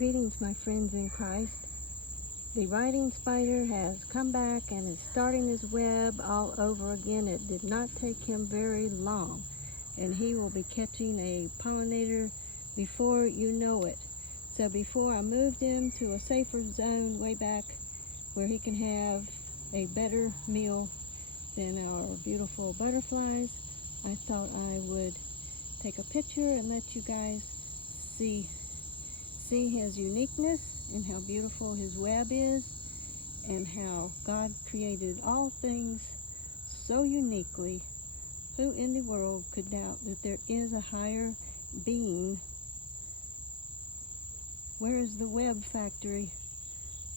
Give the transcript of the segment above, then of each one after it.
Greetings, my friends in Christ. The writing spider has come back and is starting his web all over again. It did not take him very long, and he will be catching a pollinator before you know it. So before I moved him to a safer zone way back where he can have a better meal than our beautiful butterflies, I thought I would take a picture and let you guys see his uniqueness and how beautiful his web is and how God created all things so uniquely. Who in the world could doubt that there is a higher being? Where is the web factory?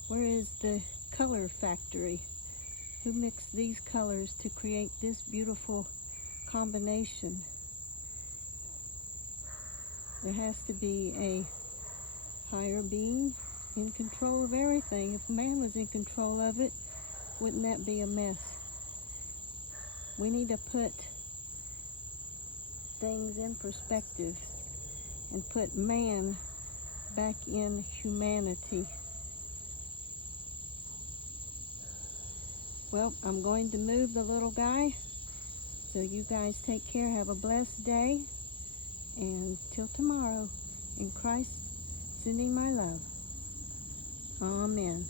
Where is the color factory? Who mixed these colors to create this beautiful combination? There has to be a higher being in control of everything. If man was in control of it, wouldn't that be a mess? We need to put things in perspective and put man back in humanity. Well, I'm going to move the little guy, so you guys take care. Have a blessed day, and till tomorrow, in Christ, sending my love. Amen.